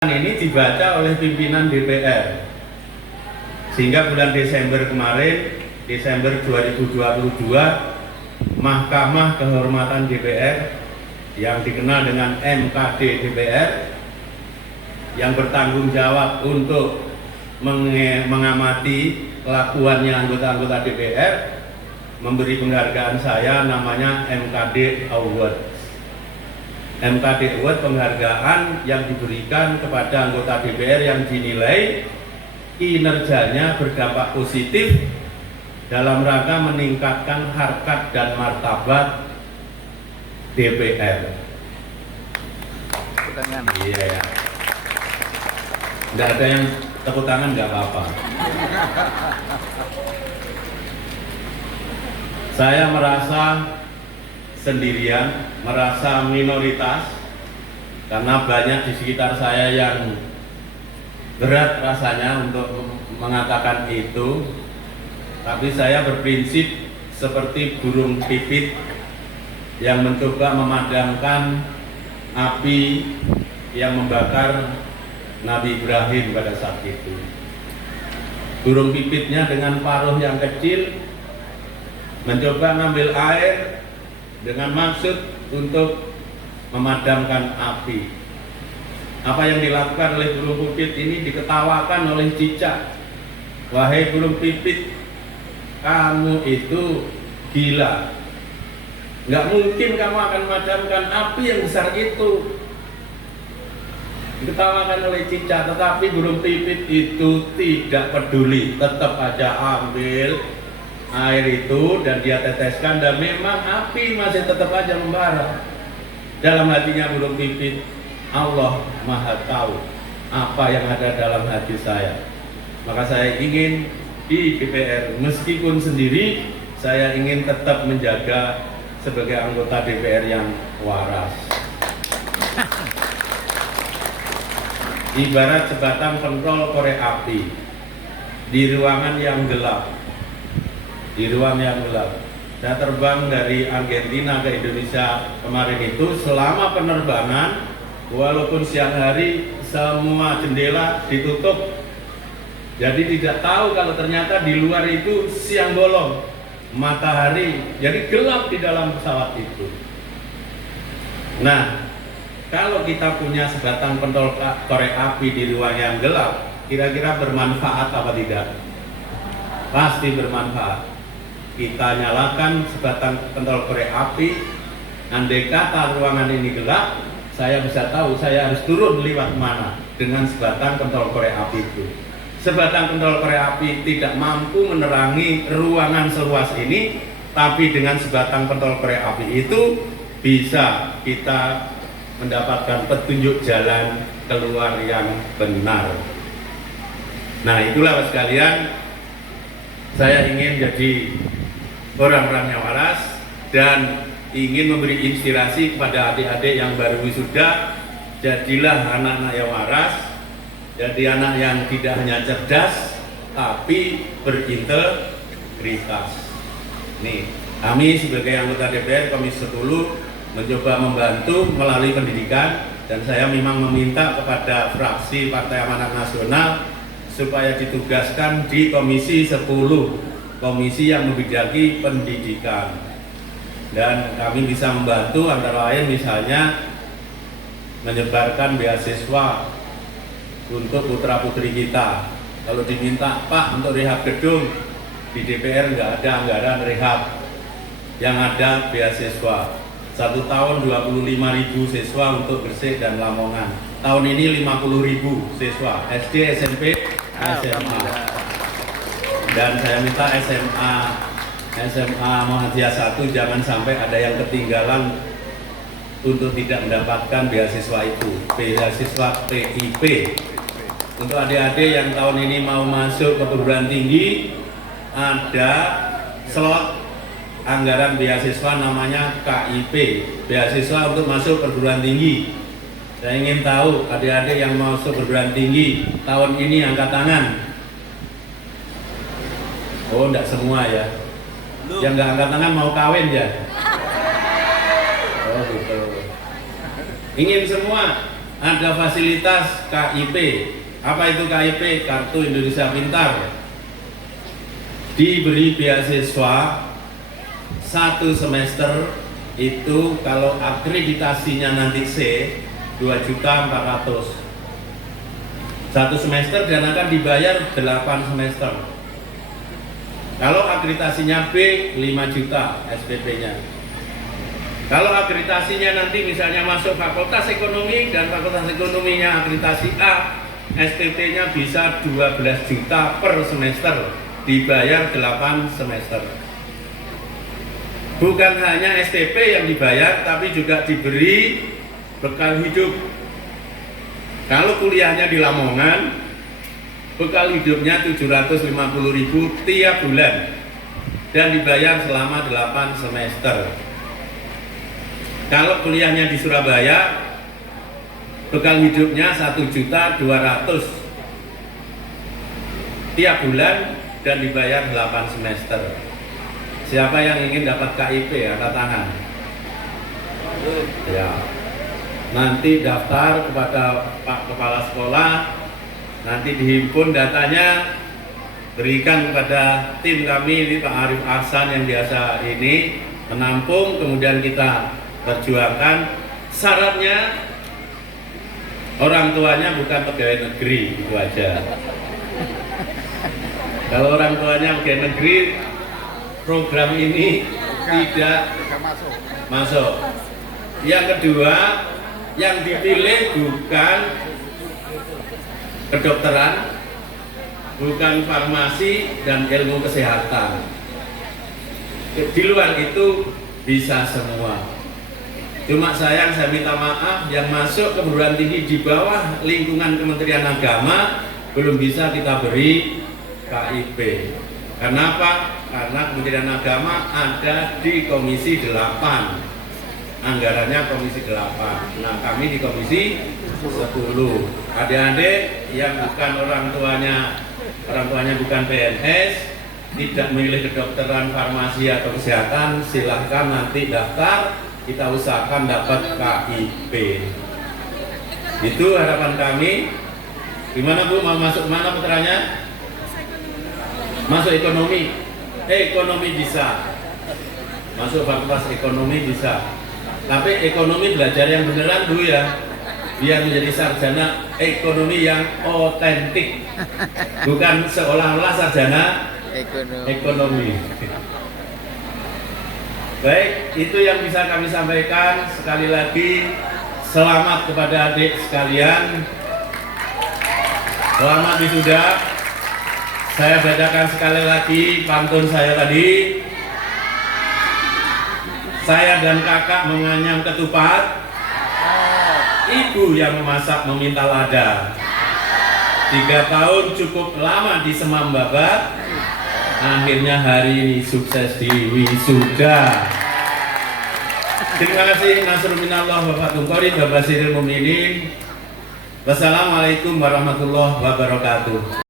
Ini dibaca oleh pimpinan DPR sehingga bulan Desember kemarin, Desember 2022, Mahkamah Kehormatan DPR yang dikenal dengan MKD DPR yang bertanggung jawab untuk mengamati kelakuannya anggota-anggota DPR memberi penghargaan saya namanya MKD Award. MKD Award penghargaan yang diberikan kepada anggota DPR yang dinilai kinerjanya berdampak positif dalam rangka meningkatkan harkat dan martabat DPR. Iya ya. Nggak ada yang tepuk tangan, nggak apa-apa. Saya merasa sendirian, merasa minoritas karena banyak di sekitar saya yang berat rasanya untuk mengatakan itu, tapi saya berprinsip seperti burung pipit yang mencoba memadamkan api yang membakar Nabi Ibrahim pada saat itu. Burung pipitnya dengan paruh yang kecil mencoba ngambil air dengan maksud untuk memadamkan api. Apa yang dilakukan oleh burung pipit ini diketawakan oleh cicak. Wahai burung pipit, kamu itu gila. Nggak mungkin kamu akan memadamkan api yang besar itu. Diketawakan oleh cicak, tetapi burung pipit itu tidak peduli, tetap aja ambil air itu dan dia teteskan, dan memang api masih tetap aja membara. Dalam hatinya burung pipit, Allah Maha tahu apa yang ada dalam hati saya. Maka saya ingin di DPR, meskipun sendiri, saya ingin tetap menjaga sebagai anggota DPR yang waras. Ibarat sebatang pentol korek api di ruangan yang gelap. Di ruang yang gelap. Saya terbang dari Argentina ke Indonesia kemarin itu, selama penerbangan walaupun siang hari semua jendela ditutup, jadi tidak tahu kalau ternyata di luar itu siang bolong, matahari, jadi gelap di dalam pesawat itu. Nah, kalau kita punya sebatang pentol korek api di ruang yang gelap, kira-kira bermanfaat apa tidak? Pasti bermanfaat. Kita nyalakan sebatang pentol korek api, andai kata ruangan ini gelap, saya bisa tahu saya harus turun lewat mana dengan sebatang pentol korek api itu. Sebatang pentol korek api tidak mampu menerangi ruangan seluas ini, tapi dengan sebatang pentol korek api itu bisa kita mendapatkan petunjuk jalan keluar yang benar. Nah, itulah sekalian, saya ingin jadi orang-orang yang waras dan ingin memberi inspirasi kepada adik-adik yang baru wisuda. Jadilah anak-anak yang waras, jadi anak yang tidak hanya cerdas tapi berintegritas. Nih, kami sebagai anggota DPR Komisi 10 mencoba membantu melalui pendidikan, dan saya memang meminta kepada fraksi Partai Amanat Nasional supaya ditugaskan di Komisi 10, komisi yang membidangi pendidikan, dan kami bisa membantu antara lain misalnya menyebarkan beasiswa untuk putra-putri kita. Kalau diminta, Pak, untuk rehab gedung, di DPR nggak ada anggaran rehab, yang ada beasiswa. 1 tahun 25.000 siswa untuk Gresik dan Lamongan. Tahun ini 50.000 siswa SD, SMP, SMA. Dan saya minta SMA Muhammadiyah 1 jangan sampai ada yang ketinggalan untuk tidak mendapatkan beasiswa itu, beasiswa PIP. Untuk adik-adik yang tahun ini mau masuk ke perguruan tinggi, ada slot anggaran beasiswa namanya KIP, beasiswa untuk masuk perguruan tinggi. Saya ingin tahu adik-adik yang mau masuk perguruan tinggi tahun ini angkat tangan. Oh, enggak semua ya. Yang enggak angkat tangan mau kawin ya? Oh gitu. Ingin semua ada fasilitas KIP. Apa itu KIP? Kartu Indonesia Pintar. Diberi beasiswa 1 semester itu kalau akreditasinya nanti C 2.400.000 1 semester dan akan dibayar 8 semester. Kalau akreditasinya B 5 juta SPP-nya. Kalau akreditasinya nanti misalnya masuk fakultas ekonomi dan fakultas ekonominya akreditasi A, SPP-nya bisa 12 juta per semester, dibayar 8 semester. Bukan hanya SPP yang dibayar, tapi juga diberi bekal hidup. Kalau kuliahnya di Lamongan, bekal hidupnya 750.000 tiap bulan dan dibayar selama 8 semester. Kalau kuliahnya di Surabaya, bekal hidupnya 1.200.000 tiap bulan dan dibayar 8 semester. Siapa yang ingin dapat KIP, angkat tangan. Ya. Nanti daftar kepada Pak Kepala Sekolah, nanti dihimpun datanya, berikan kepada tim kami ini, Pak Arif Ahsan yang biasa ini menampung, kemudian kita perjuangkan. Syaratnya orang tuanya bukan pegawai negeri, itu aja. Kalau orang tuanya pegawai negeri, program ini tidak masuk. Yang kedua, yang dipilih bukan kedokteran, bukan farmasi dan ilmu kesehatan. Di luar itu bisa semua. Cuma saya minta maaf, yang masuk keguruan tinggi di bawah lingkungan Kementerian Agama belum bisa kita beri KIP. Kenapa? Karena Kementerian Agama ada di Komisi 8. Anggarannya Komisi 8. Nah, kami di Komisi 10. Adik-adik yang bukan orang tuanya bukan PNS, tidak memilih kedokteran, farmasi atau kesehatan, silahkan nanti daftar, kita usahakan dapat KIP. Itu harapan kami. Gimana Bu, mau masuk mana putranya? Masuk ekonomi. Ekonomi bisa. Masuk fakultas ekonomi bisa. Tapi ekonomi belajar yang beneran Bu ya, biar menjadi sarjana ekonomi yang otentik, bukan seolah-olah sarjana ekonomi. Baik, itu yang bisa kami sampaikan. Sekali lagi selamat kepada adik sekalian, selamat wisuda. Saya bacakan sekali lagi pantun saya tadi. Saya dan kakak menganyam ketupat, ibu yang memasak meminta lada. 3 tahun cukup lama di Semam Babat, akhirnya hari ini sukses di wisuda. Terima kasih. Nasrul minallah wa fathun qarib wa basyiril mu'minin. Wassalamualaikum warahmatullahi wabarakatuh.